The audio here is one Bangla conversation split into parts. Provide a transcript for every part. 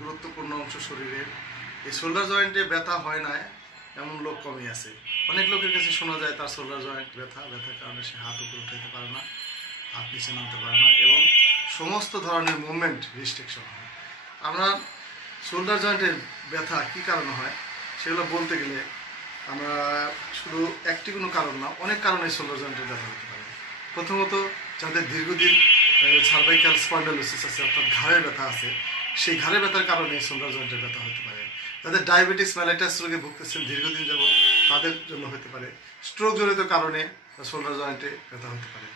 গুরুত্বপূর্ণ অংশ শরীরের। এই শোল্ডার জয়েন্টে ব্যথা হয় না এমন লোক কমই আছে। অনেক লোকের কাছে শোনা যায় তার শোল্ডার জয়েন্ট ব্যথার কারণে সে হাত উপরে উঠাতে পারে না, হাত নিচে নামতে পারে না এবং সমস্ত ধরনের মুভমেন্ট রিস্ট্রিকশন হয়। আমরা শোল্ডার জয়েন্টের ব্যথা কী কারণে হয় সেগুলো বলতে গেলে আমরা শুধু একটি কোনো কারণ না, অনেক কারণে শোল্ডার জয়েন্টের ব্যথা হতে পারে। প্রথমত যাদের দীর্ঘদিন সার্ভাইকাল স্পন্ডাইলোসিস আছে অর্থাৎ ঘাড়ের ব্যথা আছে, সেই ঘাড়ের ব্যথার কারণে শোল্ডার জয়েন্টের ব্যথা হতে পারে। যাদের ডায়াবেটিস মেলাইটাস রোগে ভুগতেছেন দীর্ঘদিন যাবত তাদের জন্য হতে পারে। স্ট্রোক জনিত কারণে শোল্ডার জয়েন্টে ব্যথা হতে পারে।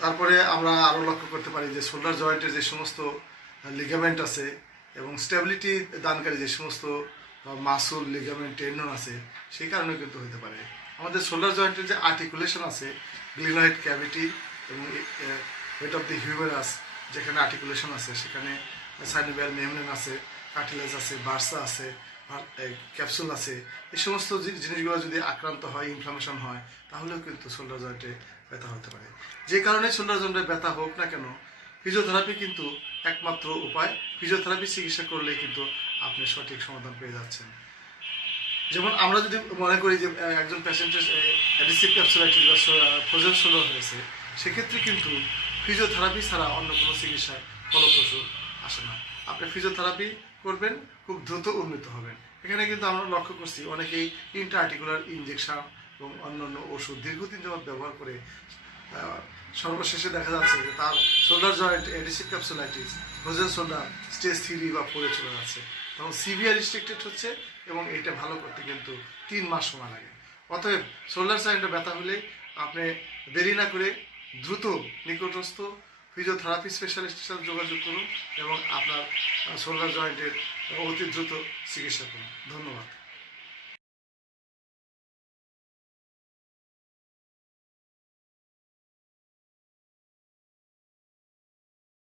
তারপরে আমরা আরও লক্ষ্য করতে পারি যে শোল্ডার জয়েন্টের যে সমস্ত লিগামেন্ট আছে এবং স্টেবিলিটি দানকারী যে সমস্ত মাসুল লিগামেন্ট টেন্ডন আছে সেই কারণে কিন্তু হতে পারে। আমাদের শোল্ডার জয়েন্টের যে আর্টিকুলেশন আছে গ্লিনয়েড ক্যাভিটি এবং হেড অফ দি হিউমেরাস যেখানে আর্টিকুলেশন আছে সেখানে সাইনোভিয়াল মেমব্রেন আছে, কার্টিলেজ আছে, বার্সা আছে, ক্যাপসুল আছে। এই সমস্ত জিনিসগুলো যদি আক্রান্ত হয়, ইনফ্লামেশন হয়, তাহলেও কিন্তু শোল্ডার জয়েন্টে ব্যথা হতে পারে। যে কারণে শোল্ডার জয়েন্টে ব্যথা হোক না কেন, ফিজিওথেরাপি কিন্তু একমাত্র উপায়। ফিজিওথেরাপি চিকিৎসা করলে কিন্তু আপনি সঠিক সমাধান পেয়ে যাচ্ছেন। যেমন আমরা যদি মনে করি যে একজন পেশেন্টের অ্যাডিসিভ ক্যাপসুলাইটিস বা ফ্রোজেন শোল্ডার হয়েছে, সেক্ষেত্রে কিন্তু ফিজিওথেরাপি ছাড়া অন্য কোনো চিকিৎসায় ফলপ্রসূ আসে না। আপনি ফিজিওথেরাপি করবেন, খুব দ্রুত উন্নীত হবেন। এখানে কিন্তু আমরা লক্ষ্য করছি অনেকেই ইন্ট্রা-আর্টিকুলার ইনজেকশন এবং অন্যান্য ওষুধ দীর্ঘদিন যাবত ব্যবহার করে সর্বশেষে দেখা যাচ্ছে যে তার shoulder joint adhesive capsulitis frozen shoulder stage 3 বা 4 চলে যাচ্ছে, তখন সিভিয়ার রিস্ট্রিক্টেড হচ্ছে এবং এটা ভালো করতে কিন্তু 3 মাস সময় লাগে। অতএব শোল্ডার জয়েন্টে ব্যথা হলে আপনি দেরি না করে দ্রুত নিকটস্থ ফিজিওথেরাপি স্পেশালিস্টের সাথে যোগাযোগ করুন এবং আপনার শোল্ডার জয়েন্টের অতি দ্রুত চিকিৎসা করুন। ধন্যবাদ।